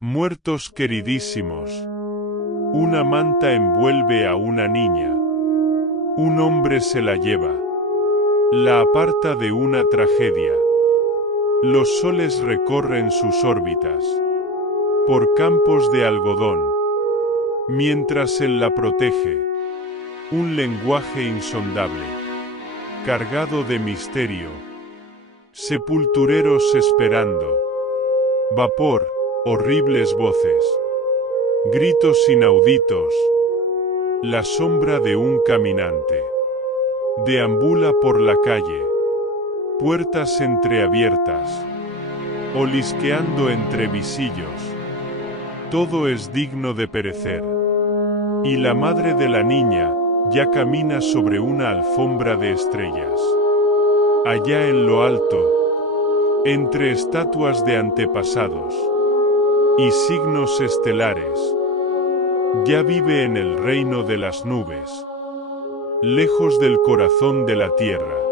Muertos queridísimos. Una manta envuelve a una niña. Un hombre se la lleva. La aparta de una tragedia. Los soles recorren sus órbitas por campos de algodón, mientras él la protege. Un lenguaje insondable, cargado de misterio. Sepultureros esperando. Vapor, horribles voces. Gritos inauditos. La sombra de un caminante. Deambula por la calle. Puertas entreabiertas. Olisqueando entre visillos. Todo es digno de perecer. Y la madre de la niña ya camina sobre una alfombra de estrellas. Allá en lo alto, entre estatuas de antepasados y signos estelares, ya vive en el reino de las nubes, lejos del corazón de la tierra.